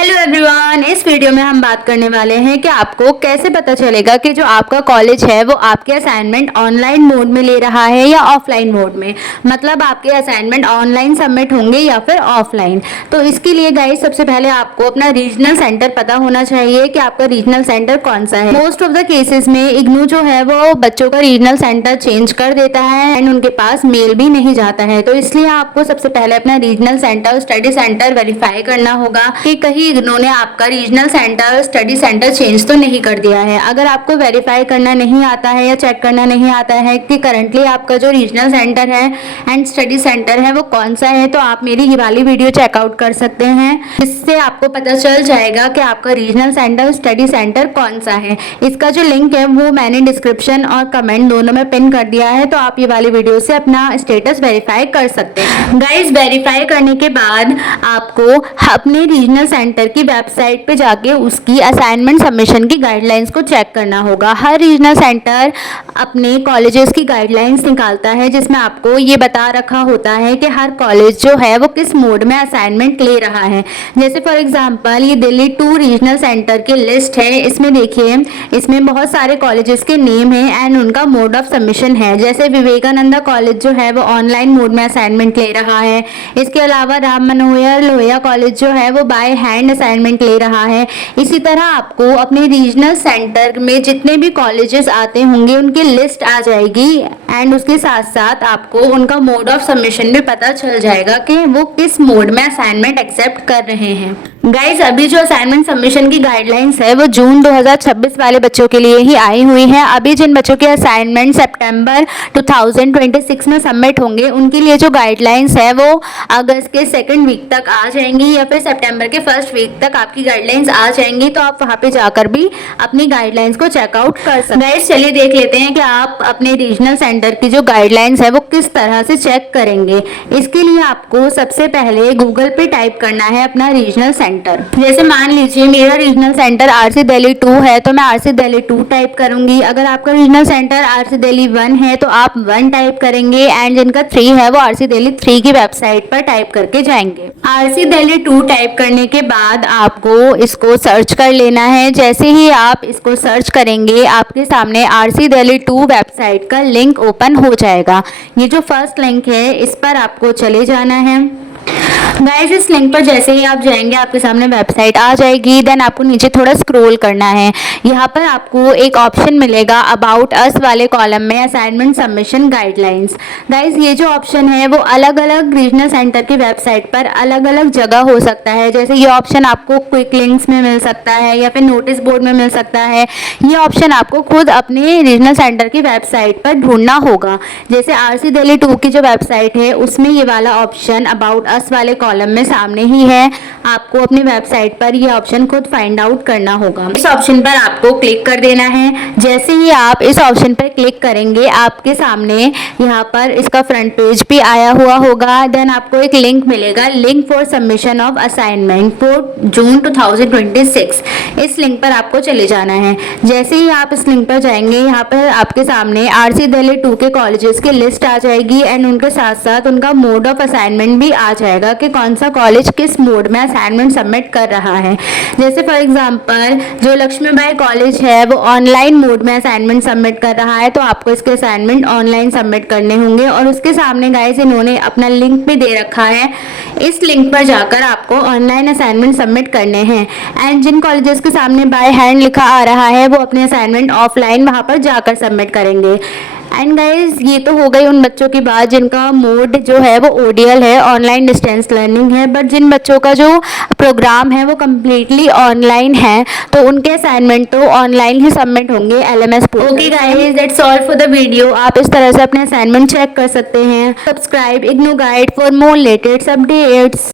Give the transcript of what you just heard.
Hello everyone, इस video में हम बात करने वाले हैं कि आपको कैसे पता चलेगा कि जो आपका कॉलेज है वो आपके असाइनमेंट ऑनलाइन मोड में ले रहा है या ऑफलाइन मोड में। मतलब आपके असाइनमेंट ऑनलाइन सबमिट होंगे या फिर ऑफलाइन। तो इसके लिए गाइस सबसे पहले आपको अपना रीजनल सेंटर पता होना चाहिए कि आपका रीजनल सेंटर कौन सा है। मोस्ट ऑफ द केसेस में इग्नू जो है वो बच्चों का रीजनल सेंटर चेंज कर देता है एंड उनके पास मेल भी नहीं जाता है। तो इसलिए आपको सबसे पहले अपना regional centre study centre verify करना होगा कि कहीं इन्होंने आपका regional centre study centre change तो नहीं कर दिया है। अगर आपको वेरीफाई करना नहीं आता है या चेक करना नहीं आता है कि करंटली आपका जो रीजनल सेंटर है एंड स्टडी सेंटर है वो कौन सा है, तो आप मेरी ये वाली वीडियो चेकआउट कर सकते हैं। इससे आपको पता चल जाएगा कि आपका रीजनल सेंटर स्टडी सेंटर कौन सा है। इसका जो लिंक है वो मैंने डिस्क्रिप्शन और कमेंट दोनों में पिन कर दिया है, तो आप ये वाली वीडियो से अपना स्टेटस वेरीफाई कर सकते हैं। गाइस, वेरीफाई करने के बाद आपको अपने रीजनल सेंटर की वेबसाइट पे जाके उसकी असाइनमेंट सबमिशन की गाइडलाइंस को चेक करना होगा। हर रीजनल सेंटर अपने कॉलेजेस की गाइडलाइंस निकालता है जिसमें आपको ये बता रखा होता है कि हर कॉलेज जो है वो किस मोड में असाइनमेंट ले रहा है। जैसे फॉर एग्जांपल ये दिल्ली 2 रीजनल सेंटर की लिस्ट है। इसमें देखिए, इसमें बहुत सारे कॉलेजेस के नेम है एंड उनका मोड ऑफ सबमिशन है। जैसे विवेकानंदा कॉलेज जो है वो ऑनलाइन मोड में असाइनमेंट ले रहा है। इसके अलावा राम मनोहर लोहिया कॉलेज जो है वो बाय हैंड असाइनमेंट ले रहा है। इसी तरह आपको अपने रीजनल सेंटर में जितने भी कॉलेजेस आते होंगे उनकी लिस्ट आ जाएगी एंड उसके साथ साथ आपको उनका मोड ऑफ सबमिशन भी पता चल जाएगा कि वो किस मोड में असाइनमेंट एक्सेप्ट कर रहे हैं। गाइज, अभी जो असाइनमेंट सबमिशन की गाइडलाइंस है वो जून 2026 वाले बच्चों के लिए ही आई हुई है। अभी जिन बच्चों के असाइनमेंट सितंबर 2026 में सबमिट होंगे उनके लिए जो गाइडलाइंस है वो अगस्त के 2nd वीक तक आ जाएंगी या फिर सितंबर के 1st वीक तक आपकी गाइडलाइंस आ जाएंगी। तो आप वहाँ पे जाकर भी अपनी गाइडलाइंस को चेकआउट कर सकते हैं। गाइज, चलिए देख लेते हैं कि आप अपने रीजनल सेंटर की जो गाइडलाइंस है वो किस तरह से चेक करेंगे। इसके लिए आपको सबसे पहले गूगल पे टाइप करना है अपना रीजनल सेंटर। जैसे मान लीजिए मेरा रीजनल सेंटर आरसी दिल्ली 2 है तो मैं आरसी दिल्ली 2 टाइप करूंगी। अगर आपका रीजनल सेंटर आरसी दिल्ली 1 है तो आप 1 टाइप करेंगे एंड जिनका 3 है वो आरसी दिल्ली 3 की वेबसाइट पर टाइप करके जाएंगे। आरसी दिल्ली 2 टाइप करने के बाद आपको इसको सर्च कर लेना है। जैसे ही आप इसको सर्च करेंगे आपके सामने आरसी दिल्ली 2 वेबसाइट का लिंक ओपन हो जाएगा। ये जो फर्स्ट लिंक है इस पर आपको चले जाना है। गाइस, इस लिंक पर जैसे ही आप जाएंगे आपके सामने वेबसाइट आ जाएगी। देन आपको नीचे थोड़ा स्क्रॉल करना है। यहाँ पर आपको एक ऑप्शन मिलेगा अबाउट अस वाले कॉलम में असाइनमेंट सबमिशन गाइडलाइंस। गाइस, ये जो ऑप्शन है वो अलग अलग रीजनल सेंटर की वेबसाइट पर अलग अलग जगह हो सकता है। जैसे ये ऑप्शन आपको क्विक लिंक्स में मिल सकता है या फिर नोटिस बोर्ड में मिल सकता है। ये ऑप्शन आपको खुद अपने रीजनल सेंटर की वेबसाइट पर ढूंढना होगा। जैसे आरसी दिल्ली 2 की जो वेबसाइट है उसमें ये वाला ऑप्शन अबाउट अस वाले कॉलम में सामने ही है। आपको अपनी वेबसाइट पर ये ऑप्शन खुद फाइंड आउट करना होगा। इस ऑप्शन पर आपको क्लिक कर देना है। जैसे ही आप इस ऑप्शन पर क्लिक करेंगे आपके सामने यहाँ पर इसका फ्रंट पेज भी आया हुआ होगा। देन आपको एक लिंक मिलेगा, link for submission of assignment for जून 2026। इस लिंक पर आपको चले जाना है। जैसे ही आप इस लिंक पर जाएंगे यहाँ पर आपके सामने आरसी दिल्ली 2 के कॉलेजेस की लिस्ट आ जाएगी एंड उनके साथ साथ उनका मोड ऑफ असाइनमेंट भी आ जाएगा कि कौन सा कॉलेज किस मोड में असाइनमेंट सबमिट कर रहा है। जैसे फॉर एग्जांपल जो लक्ष्मीबाई कॉलेज है वो ऑनलाइन मोड में असाइनमेंट सबमिट कर रहा है तो आपको इसके असाइनमेंट ऑनलाइन सबमिट करने होंगे। और उसके सामने गाइस इन्होंने अपना लिंक भी दे रखा है। इस लिंक पर जाकर आपको ऑनलाइन असाइनमेंट सबमिट करने हैं एंड जिन कॉलेजेस के सामने बाय हैंड लिखा आ रहा है वो अपने असाइनमेंट ऑफलाइन वहाँ पर जाकर सबमिट करेंगे। एंड गाइज, ये तो हो गई उन बच्चों की बात जिनका मोड जो है वो ओडीएल है, ऑनलाइन डिस्टेंस लर्निंग है। बट जिन बच्चों का जो प्रोग्राम है वो कम्प्लीटली ऑनलाइन है तो उनके असाइनमेंट तो ऑनलाइन ही सबमिट होंगे LMS portal. Okay guys, that's all for the video. आप इस तरह से अपने असाइनमेंट चेक कर सकते हैं। Subscribe IGNOU guide for more latest updates.